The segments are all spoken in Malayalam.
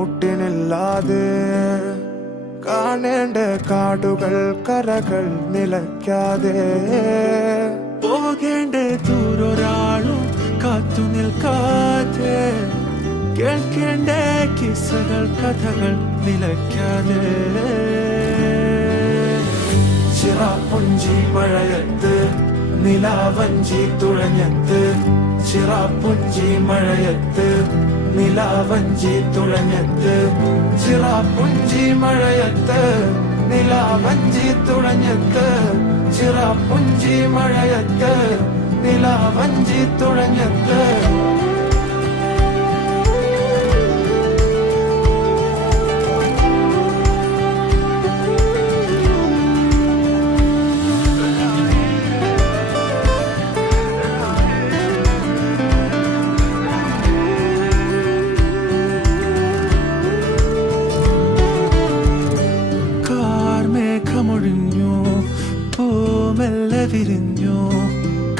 കുട്ടിനില്ലാതെ കാണേണ്ട കാടുകൾ കരകൾ നിലയ്ക്കാതെ പോകേണ്ട ദൂരൊരാളും കാത്തു നിൽക്കാതെ കേൾക്കേണ്ട കിസ്സകൾ കഥകൾ നിലയ്ക്കാതെ ചിറാപ്പുഞ്ചി മഴയത്ത് നിലാവഞ്ചി തുഴഞ്ഞത്ത് ചിറാപ്പുഞ്ചി മഴയത്ത് നിലാവഞ്ചി തുഴഞ്ഞത്ത് ചിറാപ്പുഞ്ചി മഴയത്ത് നിലാവഞ്ചി തുഴഞ്ഞത്ത് ചിറാപ്പുഞ്ചി മഴയത്ത് നിലാവഞ്ചി തുഴഞ്ഞത്ത് മേഘമൊഴിഞ്ഞു പൂമെല്ലെ വിരിഞ്ഞു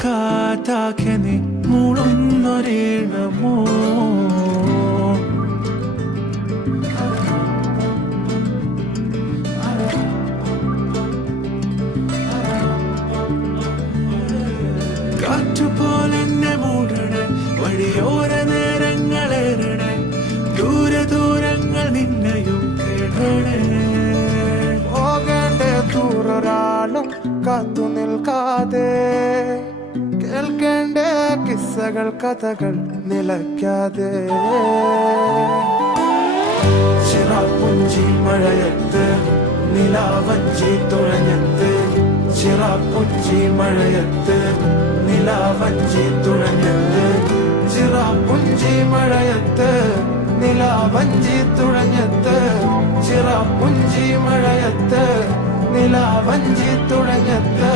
കാറ്റാകെ നീ മൂളുന്നൊരീണമോ കാറ്റുപോലെന്നെ മൂടണേ വഴിയോര നേരങ്ങളേറണേ ദൂരങ്ങൾ നിന്നെയും കേടണേ ദൂരൊരാളും കാത്തു നിൽക്കാതെ കേൾക്കേണ്ട കിസ്സകൾ കഥകൾ നിലയ്ക്കാതെ ചിറാപ്പുഞ്ചി മഴയത്ത് നിലാവഞ്ചി തുഴഞ്ഞത്ത് ചിറാപ്പുഞ്ചി മഴയത്ത് നിലാവഞ്ചി തുഴഞ്ഞത്ത് ചിറാപ്പുഞ്ചി മഴയത്ത് നിലാവഞ്ചി തുഴഞ്ഞത്ത് ചിറാപ്പുഞ്ചി മഴയത്ത് നിലാവഞ്ചി തുഴഞ്ഞത്ത്